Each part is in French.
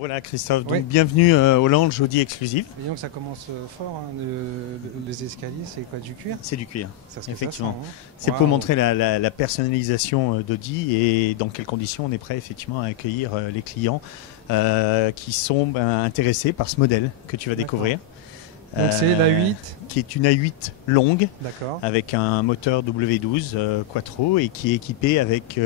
Voilà Christophe, donc Oui. bienvenue au Lounge Audi exclusif. Et donc ça commence fort, hein, les escaliers, c'est quoi, du cuir? C'est du cuir, Ça, ce que effectivement. ça sent, hein. C'est pour Waouh. montrer la personnalisation d'Audi et dans quelles conditions on est prêt effectivement à accueillir les clients qui sont intéressés par ce modèle que tu vas D'accord. découvrir. Donc c'est la 8, Qui est une A8 longue d'accord. avec un moteur W12 Quattro et qui est équipé avec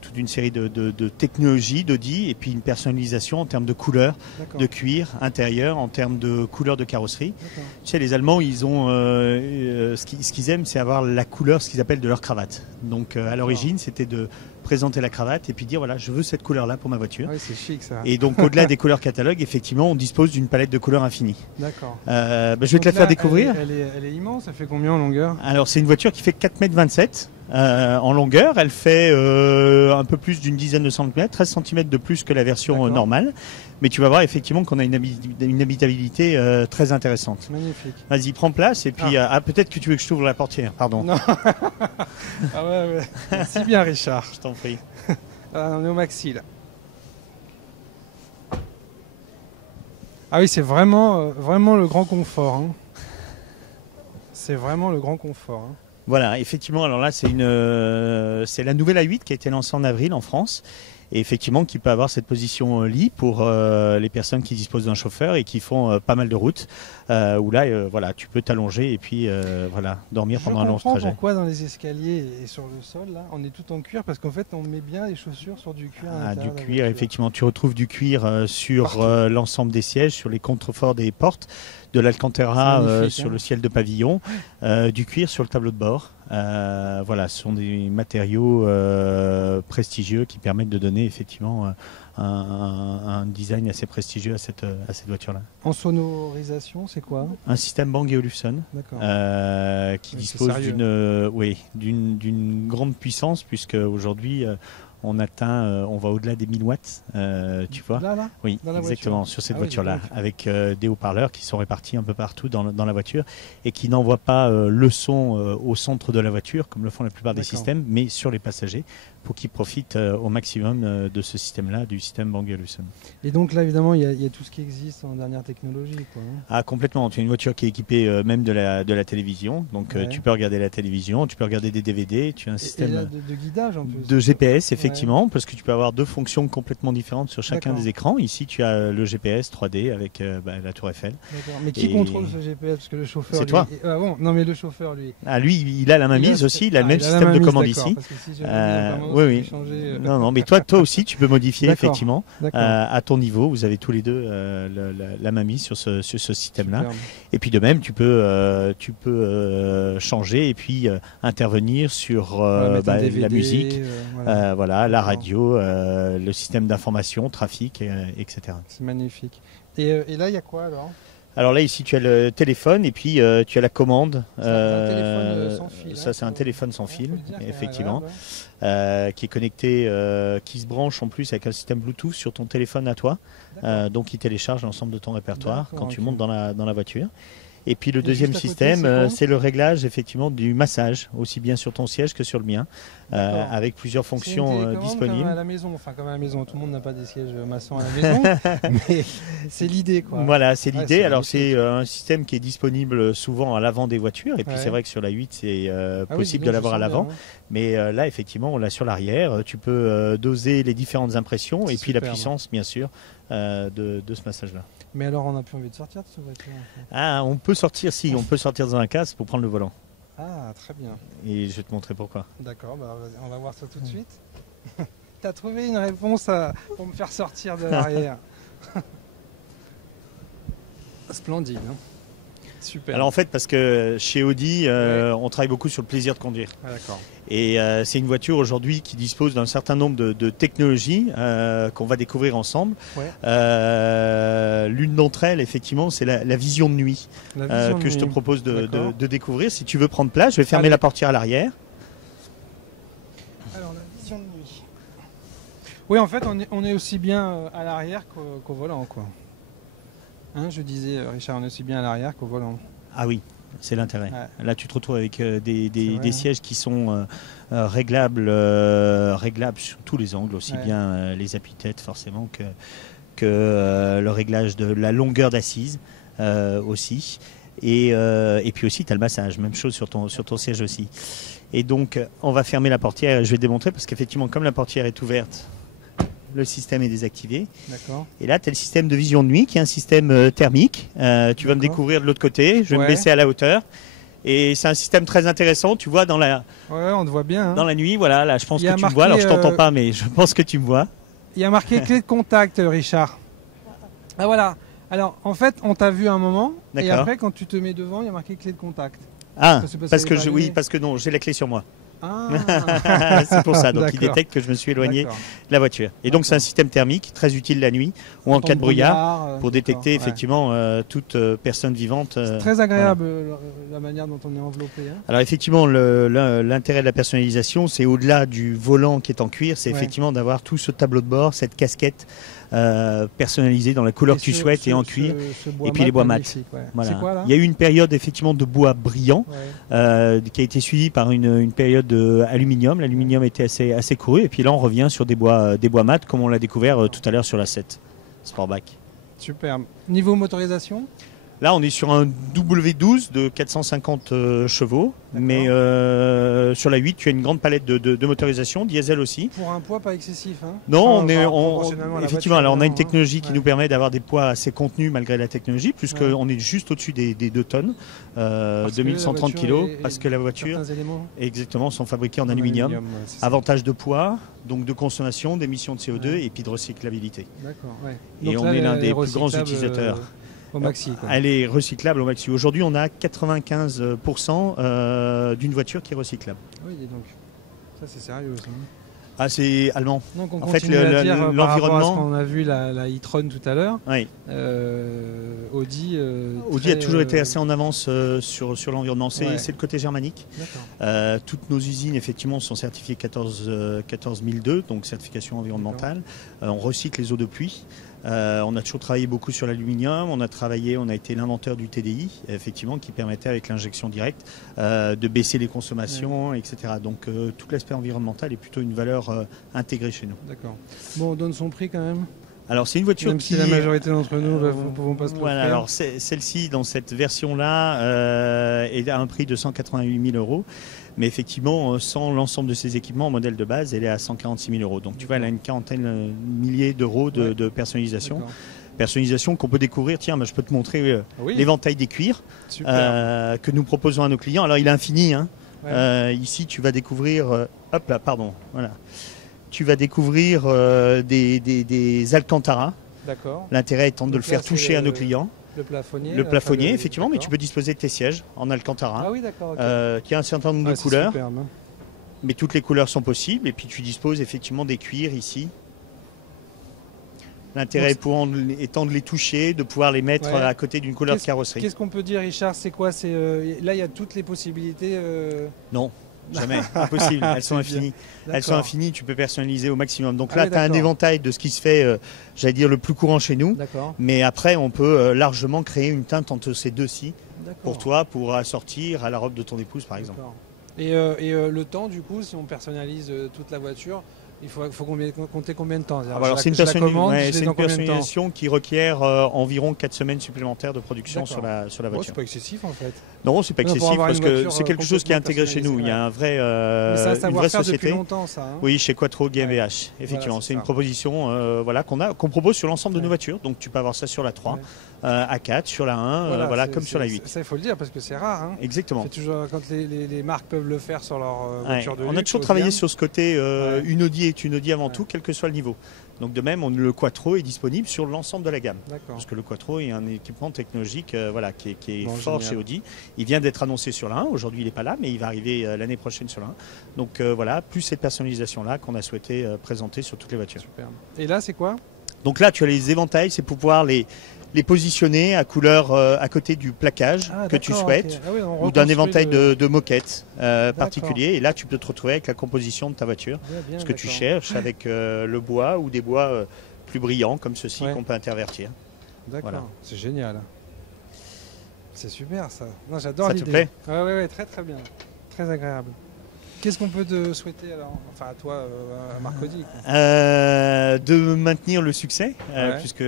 toute une série de technologies d'Audi et puis une personnalisation en termes de couleurs, D'accord. de cuir intérieur, en termes de couleurs de carrosserie. D'accord. Tu sais, les Allemands, ils ont ce qu'ils aiment, c'est avoir la couleur, ce qu'ils appellent de leur cravate. Donc à l'origine, c'était de présenter la cravate et puis dire voilà, je veux cette couleur-là pour ma voiture. Ah oui, c'est chic ça. Et donc au-delà des couleurs catalogue, effectivement, on dispose d'une palette de couleurs infinie. D'accord. Je vais te Donc la là, faire découvrir. Elle est immense, ça fait combien en longueur? Alors c'est une voiture qui fait 4,27 m en longueur. Elle fait un peu plus d'une dizaine de centimètres, 13 cm de plus que la version D'accord. normale. Mais tu vas voir effectivement qu'on a une habitabilité très intéressante. Magnifique. Vas-y, prends place et puis peut-être que tu veux que je t'ouvre la portière. Pardon. Non. Ah ouais. Merci bien Richard. Je t'en prie. Ah, on est au maxi là. Ah oui, c'est vraiment, vraiment le grand confort, hein. C'est vraiment le grand confort, hein. Voilà, effectivement. Alors là, c'est la nouvelle A8 qui a été lancée en avril en France. Et effectivement, qui peut avoir cette position lit pour les personnes qui disposent d'un chauffeur et qui font pas mal de routes. Où là, voilà, tu peux t'allonger et puis voilà, dormir pendant un long Je comprends trajet. pourquoi dans les escaliers et sur le sol, là, on est tout en cuir, parce qu'en fait, on met bien les chaussures sur du cuir. à Du l'intérieur de la cuir, voiture. effectivement. Tu retrouves du cuir sur l'ensemble des sièges, sur les contreforts des portes, de l'Alcantara C'est magnifique, sur hein. le ciel de pavillon, du cuir sur le tableau de bord. Voilà, ce sont des matériaux prestigieux qui permettent de donner effectivement un design assez prestigieux à cette voiture-là. En sonorisation, c'est quoi? Un système Bang & Olufsen D'accord. qui Oui, dispose c'est d'une grande puissance puisque aujourd'hui on atteint, on va au-delà des 1000 watts, tu vois. Là, Oui, dans la exactement, voiture. sur cette Ah oui, voiture-là, j'ai avec des haut-parleurs qui sont répartis un peu partout dans la voiture et qui n'envoient pas le son au centre de la voiture, comme le font la plupart des D'accord. systèmes, mais sur les passagers, pour qu'ils profitent au maximum de ce système-là, du système Bang & Olufsen. Et donc là, évidemment, il y a tout ce qui existe en dernière technologie, quoi, hein. Ah, complètement. Tu as une voiture qui est équipée même de la télévision, donc Ouais. tu peux regarder la télévision, tu peux regarder des DVD, tu as un Et système là, de guidage en plus. de GPS, effectivement, parce que tu peux avoir deux fonctions complètement différentes sur chacun D'accord. des écrans. Ici, tu as le GPS 3D avec la Tour Eiffel. D'accord. Mais qui Et- contrôle ce GPS? Parce que le chauffeur. C'est lui- toi. Ah bon, non, mais le chauffeur, lui. Ah, lui, il a la mainmise aussi, il a le même il a la système de mainmise, commande d'accord, ici. parce que si jamais vraiment, Oui, ça oui. peut changer, Non, mais toi aussi, tu peux modifier D'accord. effectivement D'accord. à ton niveau. Vous avez tous les deux la mainmise sur ce système-là. Superbe. Et puis de même, tu peux changer et puis intervenir sur Voilà, mettre un la DVD, musique, voilà. voilà, la D'accord. radio, le système d'information, trafic, etc. C'est magnifique. Et là, il y a quoi alors? Alors là, ici, tu as le téléphone et puis tu as la commande. C'est un téléphone sans fil. Ça, hein, c'est un téléphone sans fil, on peut le dire, c'est effectivement, agréable, qui est connecté, qui se branche en plus avec un système Bluetooth sur ton téléphone à toi. D'accord. Donc, il télécharge l'ensemble de ton répertoire D'accord, quand tu ok. montes dans la voiture. Et puis le Et deuxième juste à côté, système, c'est quoi c'est le réglage effectivement du massage, aussi bien sur ton siège que sur le mien, D'accord. avec plusieurs C'est une fonctions télécommande comme disponibles. à la maison, enfin comme à la maison, tout le monde n'a pas des sièges maçons à la maison, mais c'est l'idée quoi. Voilà, c'est Ouais, l'idée. c'est Alors magnifique. c'est un système qui est disponible souvent à l'avant des voitures, et puis Ouais. c'est vrai que sur la 8 c'est Ah oui, possible dis de donc, l'avoir je à sens l'avant, bien, hein. mais là effectivement on l'a sur l'arrière. Tu peux doser les différentes impressions C'est et puis la superbe. puissance bien sûr de ce massage-là. Mais alors on n'a plus envie de sortir de cette voiture. En fait. Ah, on peut sortir, si, on peut sortir dans un casque pour prendre le volant. Ah très bien. Et je vais te montrer pourquoi. D'accord, bah, vas-y, on va voir ça tout de suite. T'as trouvé une réponse pour me faire sortir de l'arrière. Splendide. Hein. Super. Alors en fait, parce que chez Audi, on travaille beaucoup sur le plaisir de conduire. Ah, d'accord. Et c'est une voiture aujourd'hui qui dispose d'un certain nombre de technologies qu'on va découvrir ensemble. Ouais. L'une d'entre elles, effectivement, c'est la vision de nuit La vision que de je te nuit. propose D'accord. de découvrir. Si tu veux prendre place, je vais fermer Allez. la portière à l'arrière. Alors la vision de nuit. Oui, en fait, on est aussi bien à l'arrière qu'au volant, quoi. Hein, je disais, Richard, on est aussi bien à l'arrière qu'au volant. Ah oui, c'est l'intérêt. Ouais. Là, tu te retrouves avec C'est des vrai, hein. sièges qui sont réglables sur tous les angles, aussi Ouais. bien les appuis-têtes forcément que le réglage de la longueur d'assise aussi. Et puis aussi, tu as le massage, même chose sur ton siège aussi. Et donc, on va fermer la portière. Je vais te démontrer parce qu'effectivement, comme la portière est ouverte, le système est désactivé. D'accord. Et là, tu as le système de vision de nuit qui est un système thermique. Tu vas me découvrir de l'autre côté. Je vais me baisser à la hauteur. Et c'est un système très intéressant. Tu vois, Ouais, on te voit bien. Hein. Dans la nuit, voilà, là, je pense que tu me vois. Alors, je t'entends pas, mais je pense que tu me vois. Il y a marqué clé de contact, Richard. Ah, voilà. Alors, en fait, on t'a vu un moment. Et après, quand tu te mets devant, il y a marqué clé de contact. Ah, parce que non, j'ai la clé sur moi. Ah. C'est pour ça, donc il détecte que je me suis éloigné de la voiture. Et donc c'est un système thermique très utile la nuit ou en cas de brouillard pour détecter effectivement toute personne vivante. C'est très agréable la manière dont on est enveloppé. Hein. Alors effectivement l'intérêt de la personnalisation, c'est au-delà du volant qui est en cuir, c'est effectivement d'avoir tout ce tableau de bord, cette casquette personnalisée dans la couleur que tu souhaites et en cuir, et puis les bois mat. Voilà. Quoi, là ? Il y a eu une période effectivement de bois brillant qui a été suivie par une période d'aluminium. L'aluminium était assez couru, et puis là on revient sur des bois mat comme on l'a découvert tout à l'heure sur la 7 Sportback. Superbe. Niveau motorisation ? Là, on est sur un W12 de 450 chevaux, mais sur la 8, tu as une grande palette de motorisation, diesel aussi. Pour un poids pas excessif, hein. Non, effectivement, alors on a une technologie qui nous permet d'avoir des poids assez contenus malgré la technologie, puisqu'on est juste au-dessus des 2 tonnes, 2130 kg, parce que la voiture, exactement, sont fabriqués en aluminium. Avantage de poids, donc de consommation, d'émissions de CO2 et puis de recyclabilité. D'accord, et on est l'un des plus grands utilisateurs. Au maxi, quoi. Elle est recyclable au maxi. Aujourd'hui, on a 95% d'une voiture qui est recyclable. Oui, dis donc. Ça, c'est sérieux, ça. Ah, c'est allemand. Donc, on en fait, l'environnement. On a vu la e-tron tout à l'heure. Oui. Audi a toujours été assez en avance sur l'environnement. C'est le côté germanique. Toutes nos usines, effectivement, sont certifiées 14002, donc certification environnementale. On recycle les eaux de pluie. On a toujours travaillé beaucoup sur l'aluminium, on a été l'inventeur du TDI, effectivement, qui permettait avec l'injection directe de baisser les consommations, etc. Donc tout l'aspect environnemental est plutôt une valeur intégrée chez nous. D'accord. Bon, on donne son prix quand même. Alors c'est une voiture même si la majorité d'entre nous ne pouvons pas se le faire. Alors celle-ci, dans cette version-là, est à un prix de 188 000 €. Mais effectivement, sans l'ensemble de ces équipements, en modèle de base, elle est à 146 000 €. Donc tu vois, elle a une quarantaine milliers d'euros de personnalisation. Personnalisation qu'on peut découvrir. Tiens, je peux te montrer l'éventail des cuirs que nous proposons à nos clients. Alors il est infini. Hein. Ici, tu vas découvrir... hop là, pardon. Voilà. Tu vas découvrir des Alcantara. D'accord. L'intérêt étant de le faire toucher à nos clients. Le plafonnier. Le plafonnier, effectivement, mais tu peux disposer de tes sièges en Alcantara. Ah oui, d'accord. Qui a un certain nombre de couleurs. Superbe, hein. Mais toutes les couleurs sont possibles. Et puis tu disposes effectivement des cuirs ici. L'intérêt étant de les toucher, de pouvoir les mettre à côté d'une couleur de carrosserie. Qu'est-ce qu'on peut dire, Richard? C'est quoi? Là, il y a toutes les possibilités. Non. Jamais, impossible, elles sont infinies. Elles sont infinies, tu peux personnaliser au maximum. Donc là, tu as un éventail de ce qui se fait, j'allais dire, le plus courant chez nous. Mais après, on peut largement créer une teinte entre ces deux-ci pour toi, pour assortir à la robe de ton épouse, par exemple. Et le temps, du coup, si on personnalise toute la voiture, il faut compter combien de temps? Alors c'est une personnalisation qui requiert environ 4 semaines supplémentaires de production sur la voiture. C'est pas excessif en fait. Non, c'est pas excessif parce que c'est quelque chose qui est intégré chez nous. Il y a une vraie société. Depuis longtemps, ça, hein. Oui, chez Quattro GmbH. Effectivement, c'est une proposition qu'on propose sur l'ensemble de nos voitures. Donc tu peux avoir ça sur la 3, A4, sur la 1, comme sur la 8. Ça, il faut le dire parce que c'est rare. Hein. Exactement. Toujours, quand les marques peuvent le faire sur leur voiture de luxe. On a toujours travaillé sur ce côté une Audi est une Audi avant tout, quel que soit le niveau. Donc de même, le Quattro est disponible sur l'ensemble de la gamme. Parce que le Quattro est un équipement technologique qui est fort chez Audi. Il vient d'être annoncé sur la 1. Aujourd'hui, il n'est pas là, mais il va arriver l'année prochaine sur la 1. Donc plus cette personnalisation-là qu'on a souhaité présenter sur toutes les voitures. Super. Et là, c'est quoi? Donc là, tu as les éventails, c'est pour pouvoir les positionner à couleur à côté du plaquage que tu souhaites, ou d'un éventail de moquettes particulier. Et là, tu peux te retrouver avec la composition de ta voiture, ce que tu cherches avec le bois ou des bois plus brillants comme ceci qu'on peut intervertir. D'accord, c'est génial. C'est super ça. J'adore l'idée. Ça te plaît? Oui, très très bien. Très agréable. Qu'est-ce qu'on peut te souhaiter alors, enfin à toi, à Marc-Audi? De maintenir le succès, Ouais. puisque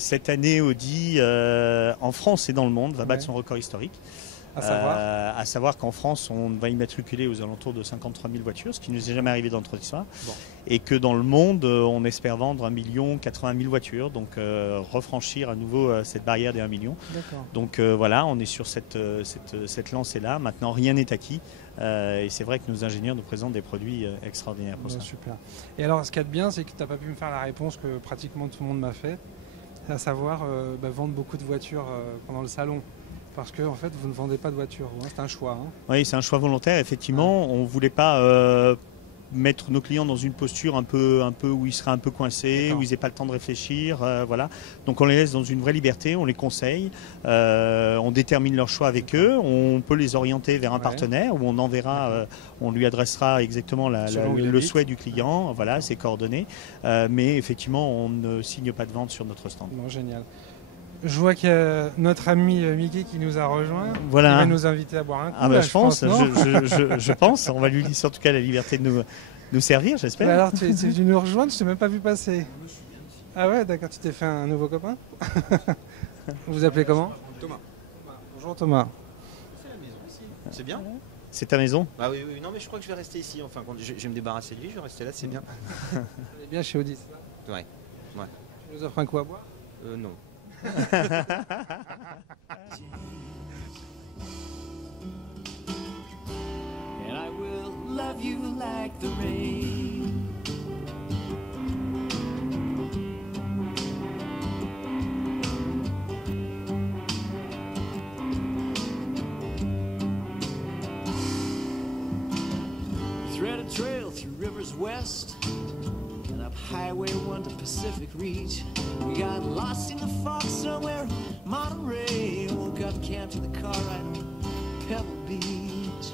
cette année Audi, en France et dans le monde, va battre Ouais. son record historique. À savoir. À savoir qu'en France, on va immatriculer aux alentours de 53 000 voitures, ce qui ne nous est jamais arrivé dans notre histoire. Bon. Et que dans le monde, on espère vendre 1 80 000 voitures, donc refranchir à nouveau cette barrière des 1 million. D'accord. Donc voilà, on est sur cette lancée-là. Maintenant, rien n'est acquis. Et c'est vrai que nos ingénieurs nous présentent des produits extraordinaires pour Bon, ça. super. Et alors, ce qu'il y a de bien, c'est que tu n'as pas pu me faire la réponse que pratiquement tout le monde m'a fait, à savoir vendre beaucoup de voitures pendant le salon. Parce que en fait, vous ne vendez pas de voitures, hein, c'est un choix. Hein. Oui, c'est un choix volontaire, effectivement. On ne voulait pas mettre nos clients dans une posture un peu où ils seraient un peu coincés, où ils n'aient pas le temps de réfléchir. Voilà. Donc on les laisse dans une vraie liberté, on les conseille, on détermine leur choix avec eux, on peut les orienter vers un partenaire où on enverra, on lui adressera exactement le souhait du client, voilà, ses coordonnées. Mais effectivement, on ne signe pas de vente sur notre stand. Bon, génial. Je vois qu'il y a notre ami Mickey qui nous a rejoint. Voilà. Il va nous inviter à boire un coup. Ah bah, là, je pense, non je pense. On va lui laisser en tout cas la liberté de nous servir, j'espère. Alors, tu es venu nous rejoindre, je t'ai même pas vu passer. Ah ouais, d'accord, tu t'es fait un nouveau copain. Vous vous appelez comment? Thomas. Bonjour Thomas. C'est la maison ici. C'est bien. C'est ta maison? Bah oui, oui, non mais je crois que je vais rester ici. Enfin, quand je vais me débarrasser de lui, je vais rester là, c'est bien. Vous allez bien chez Audi, c'est ça? Ouais. Tu nous offres un coup à boire? Non. And I will love you like the rain. Thread a trail through rivers west and up Highway 1 to Pacific Reach. We got lost in the fog somewhere in Monterey. Woke up, camped in the car right on Pebble Beach.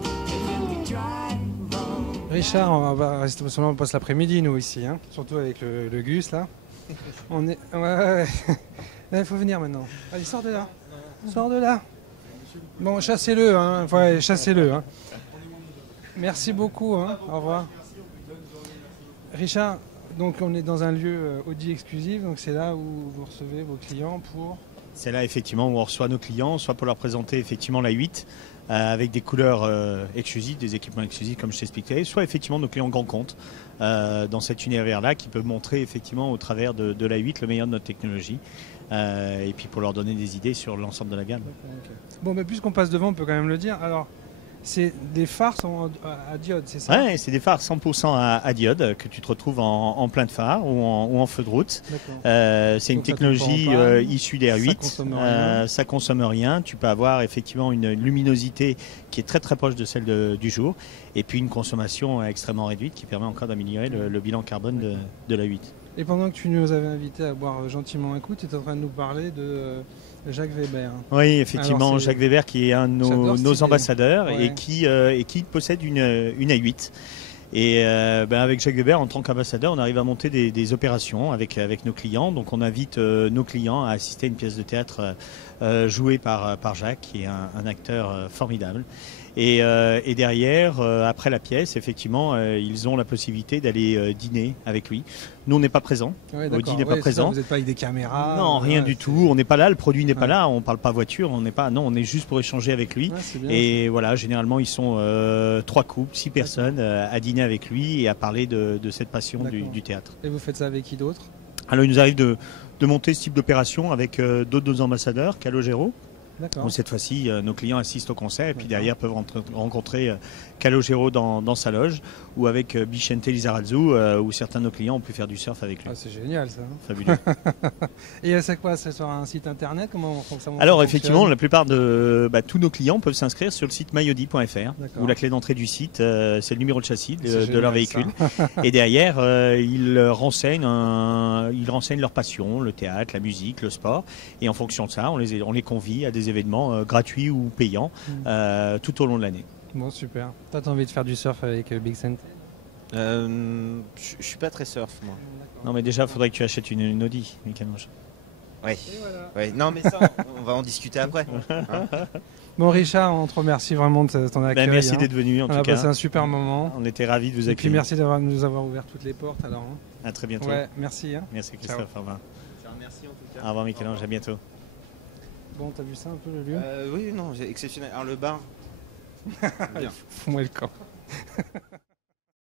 And then we drive on. Richard, on va rester on passe l'après-midi nous ici, hein, surtout avec le Gus là. On est, ouais. Là, il faut venir maintenant. Allez, sors de là. Sors de là. Bon, chassez-le, hein. Ouais, chassez-le. Hein. Merci beaucoup. Hein. Au revoir. Richard, donc on est dans un lieu Audi exclusif, donc c'est là où vous recevez vos clients pour. C'est là effectivement où on reçoit nos clients, soit pour leur présenter effectivement la 8 avec des couleurs exclusives, des équipements exclusifs comme je t'expliquais, soit effectivement nos clients grand compte dans cet univers-là qui peut montrer effectivement au travers de la 8 le meilleur de notre technologie et puis pour leur donner des idées sur l'ensemble de la gamme. Okay. Bon, mais puisqu'on passe devant, on peut quand même le dire. Alors, c'est des phares à diode, c'est ça? Ouais, c'est des phares 100% à diode que tu te retrouves en plein de phare ou en feu de route. C'est une technologie issue d'R8. Ça consomme rien. Tu peux avoir effectivement une luminosité qui est très très proche de celle du jour et puis une consommation extrêmement réduite qui permet encore d'améliorer le bilan carbone de la 8. Et pendant que tu nous avais invités à boire gentiment un coup, tu es en train de nous parler de Jacques Weber. Oui, effectivement, alors, Jacques Weber qui est un de nos ambassadeurs et qui possède une A8. Et avec Jacques Weber, en tant qu'ambassadeur, on arrive à monter des opérations avec nos clients. Donc on invite nos clients à assister à une pièce de théâtre jouée par Jacques, qui est un acteur formidable. Et derrière, après la pièce, effectivement, ils ont la possibilité d'aller dîner avec lui. Nous, on n'est pas présents. Audi n'est pas présent. Vous n'êtes pas avec des caméras. Non, rien du tout. On n'est pas là. Le produit n'est pas là. On ne parle pas voiture. On est juste pour échanger avec lui. Bien, et voilà, généralement, ils sont 3 couples, 6 personnes à dîner avec lui et à parler de cette passion du théâtre. Et vous faites ça avec qui d'autre? Alors, il nous arrive de monter ce type d'opération avec d'autres de nos ambassadeurs, Calogero. Où cette fois-ci, nos clients assistent au concert et puis derrière peuvent rencontrer Calogero dans sa loge ou avec Vicente Lizarazu où certains de nos clients ont pu faire du surf avec lui. Ah, c'est génial ça. Fabuleux. Et c'est quoi? C'est sur un site internet? Comment ça Alors effectivement, la plupart de tous nos clients peuvent s'inscrire sur le site myAudi.fr où la clé d'entrée du site, c'est le numéro de châssis de leur véhicule. Et derrière, ils renseignent leur passion, le théâtre, la musique, le sport. Et en fonction de ça, on les convie à des événements gratuits ou payants tout au long de l'année. Bon, super. Toi, t'as envie de faire du surf avec Big Sent? Je suis pas très surf, moi. Non, mais déjà, il faudrait que tu achètes une Audi, Michael. Ouais. Et voilà. Ouais. Non, mais ça, on va en discuter après. Hein. Bon, Richard, on te remercie vraiment de ton accueil. Merci hein. d'être venu en On tout a cas. passé un super moment. On était ravis de vous Et puis accueillir. merci de nous avoir ouvert toutes les portes. Alors, hein. À très bientôt. Ouais, merci. Hein. Merci Christophe. Au revoir. Merci en tout cas. Au revoir Michel-Ange, à bientôt. Bon, t'as vu ça un peu le lieu Oui, non, c'est exceptionnel. Alors le bar. Bien. Fous-moi le camp.